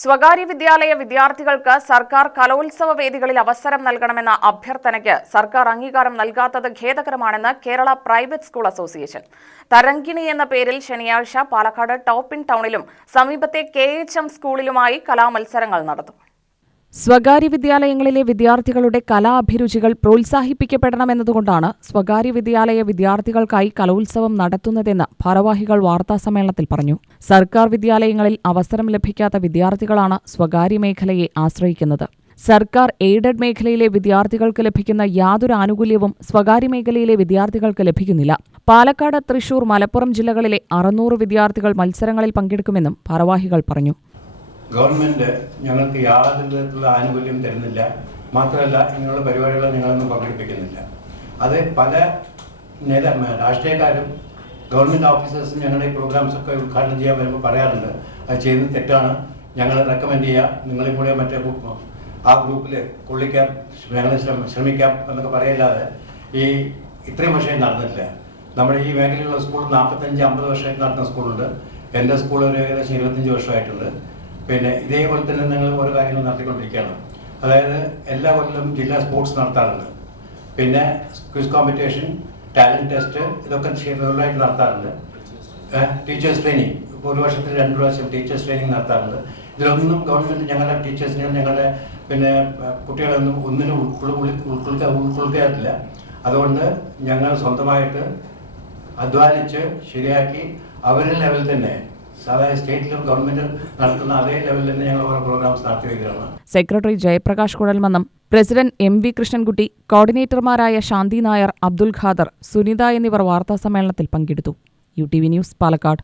സ്വകാര്യ വിദ്യാലയ വിദ്യാർത്ഥികൾക്ക് സർക്കാർ കലോത്സവ വേദികളിൽ അവസരം നൽകണമെന്ന അഭ്യർത്ഥനയ്ക്ക് സർക്കാർ അംഗീകാരം നൽകാത്തത് ഖേദകരമാണെന്ന് Kerala private school association. Tharangini എന്ന പേരിൽ ശനിയാഴ്ച പാലക്കാട് ടോപ്പിൻ ടൗണിലും സമീപത്തെ കെ സ്കൂളിലുമായി കലാമത്സരങ്ങൾ നടത്തും. സ്വകാര്യ വിദ്യാലയങ്ങളിലെ വിദ്യാർത്ഥികളുടെ കലാഭിരുചികൾ പ്രോത്സാഹിപ്പിക്കപ്പെടണമെന്നതുകൊണ്ടാണ് സ്വകാര്യ വിദ്യാലയ വിദ്യാർത്ഥികൾക്കായി കലോത്സവം നടത്തുന്നതെന്ന് ഭാരവാഹികൾ വാർത്താസമ്മേളനത്തിൽ പറഞ്ഞു. സർക്കാർ വിദ്യാലയങ്ങളിൽ അവസരം ലഭിക്കാത്ത വിദ്യാർത്ഥികളാണ് സ്വകാര്യ മേഖലയെ ആശ്രയിക്കുന്നത്. സർക്കാർ എയ്ഡഡ് മേഖലയിലെ വിദ്യാർത്ഥികൾക്ക് ലഭിക്കുന്ന യാതൊരു ആനുകൂല്യവും സ്വകാര്യ മേഖലയിലെ വിദ്യാർത്ഥികൾക്ക് ലഭിക്കുന്നില്ല. പാലക്കാട് തൃശൂർ മലപ്പുറം ജില്ലകളിലെ അറുന്നൂറ് വിദ്യാർത്ഥികൾ മത്സരങ്ങളിൽ പങ്കെടുക്കുമെന്നും ഭാരവാഹികൾ പറഞ്ഞു. ഗവൺമെന്റ് ഞങ്ങൾക്ക് യാതൊരു വിധത്തിലുള്ള ആനുകൂല്യം തരുന്നില്ല. മാത്രമല്ല ഇങ്ങനെയുള്ള പരിപാടികൾ ഞങ്ങളൊന്നും പങ്കെടുപ്പിക്കുന്നില്ല. അത് പല നേതാ രാഷ്ട്രീയക്കാരും ഗവൺമെന്റ് ഓഫീസേഴ്സും ഞങ്ങളുടെ ഈ പ്രോഗ്രാംസ് ഒക്കെ ഉദ്ഘാടനം ചെയ്യാൻ വരുമ്പോൾ പറയാറുണ്ട്. അത് ചെയ്യുന്നത് തെറ്റാണ്. ഞങ്ങൾ റെക്കമെൻഡ് ചെയ്യാം. നിങ്ങളെ കൂടെ മറ്റേ ആ ഗ്രൂപ്പിൽ കൊള്ളിക്കാം ഞങ്ങൾ ശ്രമിക്കാം എന്നൊക്കെ പറയല്ലാതെ ഈ ഇത്രയും വർഷം നടന്നിട്ടില്ല. നമ്മുടെ ഈ മേഖലയിലുള്ള സ്കൂൾ നാൽപ്പത്തഞ്ച് അമ്പത് വർഷമായിട്ട് നടത്തുന്ന സ്കൂളുണ്ട്. എന്റെ സ്കൂൾ ഒരു ഏകദേശം ഇരുപത്തഞ്ച് വർഷമായിട്ടുണ്ട്. പിന്നെ ഇതേപോലെ തന്നെ നിങ്ങൾ ഓരോ കാര്യങ്ങൾ നടത്തിക്കൊണ്ടിരിക്കുകയാണ്. അതായത് എല്ലാ കൊല്ലം ജില്ലാ സ്പോർട്സ് നടത്താറുണ്ട്. പിന്നെ ക്വിസ് കോമ്പറ്റീഷൻ ടാലന്റ് ടെസ്റ്റ് ഇതൊക്കെ റെഗുലറായിട്ട് നടത്താറുണ്ട്. Teachers training. ഇപ്പോൾ ഒരു വർഷത്തിൽ രണ്ട് പ്രാവശ്യം ടീച്ചേഴ്സ് ട്രെയിനിങ് നടത്താറുണ്ട്. ഇതിലൊന്നും ഗവൺമെന്റ് ഞങ്ങളുടെ ടീച്ചേഴ്സിനെയും ഞങ്ങളുടെ പിന്നെ കുട്ടികളൊന്നും ഒന്നിനും ഉൾക്കൊള്ളി ഉൾക്കൊള്ളിക്കാൻ ഉൾക്കൊള്ളിക്കാറില്ല. അതുകൊണ്ട് ഞങ്ങൾ സ്വന്തമായിട്ട് അധ്വാനിച്ച് ശരിയാക്കി അവരുടെ ലെവലിൽ തന്നെ secretary Jayaprakash Kuzhalmannam president M V Krishnankutty കോർഡിനേറ്റർമാരായ ശാന്തി നായർ അബ്ദുൽ ഖാദർ സുനിത എന്നിവർ വാർത്താസമ്മേളനത്തിൽ പങ്കെടുത്തു. U T V news Palakkad.